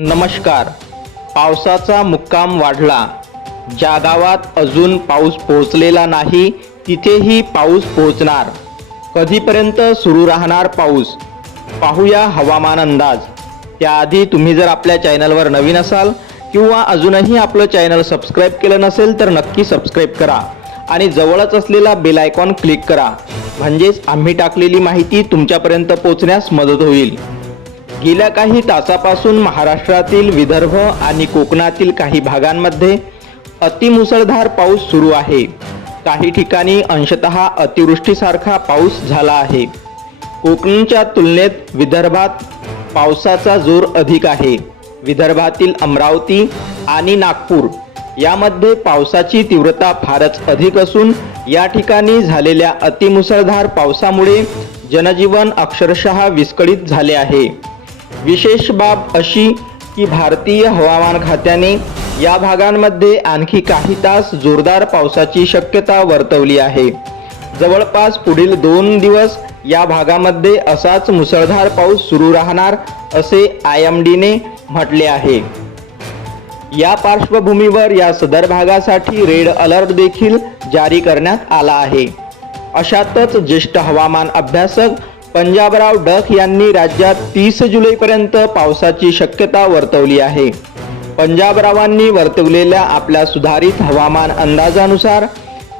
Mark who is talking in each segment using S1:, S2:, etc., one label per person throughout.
S1: नमस्कार. पावसाचा मुक्काम वाढला. ज्या गावात अजून पाऊस पोहोचलेला नाही तिथेही पाऊस पोहोचणार. कधीपर्यंत सुरू राहणार पाऊस? पाहूया हवामान अंदाज. त्याआधी तुम्ही जर आपल्या चॅनलवर नवीन असाल किंवा अजूनही आपलं चॅनल सबस्क्राईब केलं नसेल तर नक्की सबस्क्राईब करा आणि जवळच असलेला बेल आयकॉन क्लिक करा. म्हणजेच आम्ही टाकलेली माहिती तुमच्यापर्यंत पोहोचण्यास मदत होईल. गेल्या काही तासापासून महाराष्ट्रातील विदर्भ आणि कोकणातील काही भागांमध्ये अतिमुसळधार पाऊस सुरू आहे. काही ठिकाणी अंशतः अतिवृष्टीसारखा पाऊस झाला आहे. कोकणच्या तुलनेत विदर्भात पावसाचा जोर अधिक आहे. विदर्भातील अमरावती आणि नागपूर यामध्ये पावसाची तीव्रता फारच अधिक असून या ठिकाणी झालेल्या अतिमुसळधार पावसामुळे जनजीवन अक्षरशः विस्कळीत झाले आहे. विशेष बाब अशी की भारतीय हवामान खात्याने या भागांमध्ये आणखी काही तास जोरदार पावसाची शक्यता वर्तवली आहे. जवळपास पुढील दोन दिवस या भागामध्ये असाच मुसळधार पाऊस सुरू राहणार असे आय एम डीने म्हटले आहे. या पार्श्वभूमीवर या सदर भागासाठी रेड अलर्ट देखील जारी करण्यात आला आहे. अशातच ज्येष्ठ हवामान अभ्यासक पंजाबराव डक यांनी राज्यात तीस जुलैपर्यंत पावसाची शक्यता वर्तवली आहे. पंजाबरावांनी वर्तवलेल्या आपल्या सुधारित हवामान अंदाजानुसार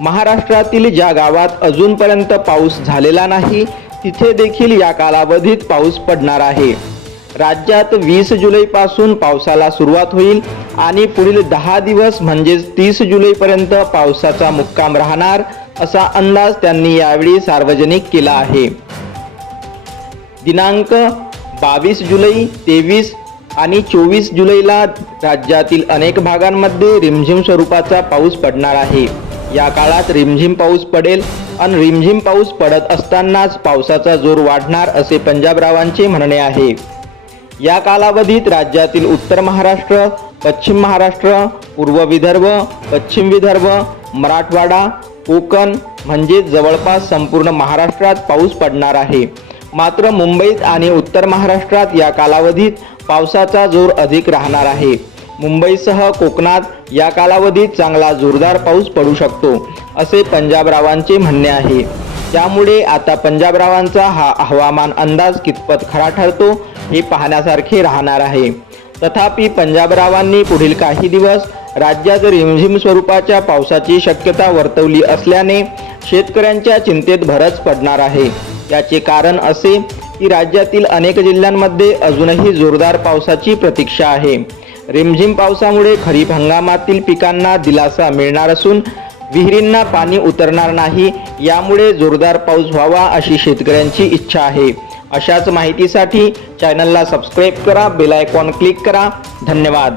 S1: महाराष्ट्रातील ज्या गावात अजूनपर्यंत पाऊस झालेला नाही तिथे देखील या कालावधीत पाऊस पडणार आहे. राज्यात वीस जुलैपासून पावसाला सुरुवात होईल आणि पुढील दहा दिवस म्हणजेच तीस जुलैपर्यंत पावसाचा मुक्काम राहणार असा अंदाज त्यांनी यावेळी सार्वजनिक केला आहे. दिनांक बावीस जुलै तेवीस आणि चोवीस जुलैला राज्यातील अनेक भागांमध्ये रिमझिम स्वरूपाचा पाऊस पडणार आहे. या काळात रिमझिम पाऊस पडेल आणि रिमझिम पाऊस पडत असतानाच पावसाचा जोर वाढणार असे पंजाबरावांचे म्हणणे आहे. या कालावधीत राज्यातील उत्तर महाराष्ट्र पश्चिम महाराष्ट्र पूर्व विदर्भ पश्चिम विदर्भ मराठवाडा कोकण म्हणजे जवळपास संपूर्ण महाराष्ट्रात पाऊस पडणार आहे. मात्र मुंबईत आणि उत्तर महाराष्ट्रात या कालावधीत पावसाचा जोर अधिक राहणार आहे. मुंबईसह कोकणात या कालावधीत चांगला जोरदार पाऊस पडू शकतो असे पंजाबरावांचे म्हणणे आहे. त्यामुळे आता पंजाबरावांचा हा हवामान अंदाज कितपत खरा ठरतो हे पाहण्यासारखे राहणार आहे. तथापि पंजाबरावांनी पुढील काही दिवस राज्यात रिमझिम स्वरूपाच्या पावसाची शक्यता वर्तवली असल्याने शेतकऱ्यांच्या चिंतेत भरच पडणार आहे. याचे कारण असे की राज्यातील अनेक जिल्ह्यांमध्ये अजूनही जोरदार पावसाची प्रतीक्षा आहे. रिमझिम पावसामुळे खरीप हंगामातील पिकांना दिलासा मिळणार असून विहिरींना पाणी उतरणार नाही यामुळे जोरदार पाऊस व्हावा अशी शेतकऱ्यांची इच्छा आहे. अशाच माहितीसाठी चॅनलला सबस्क्राईब करा बेलायकॉन क्लिक करा. धन्यवाद.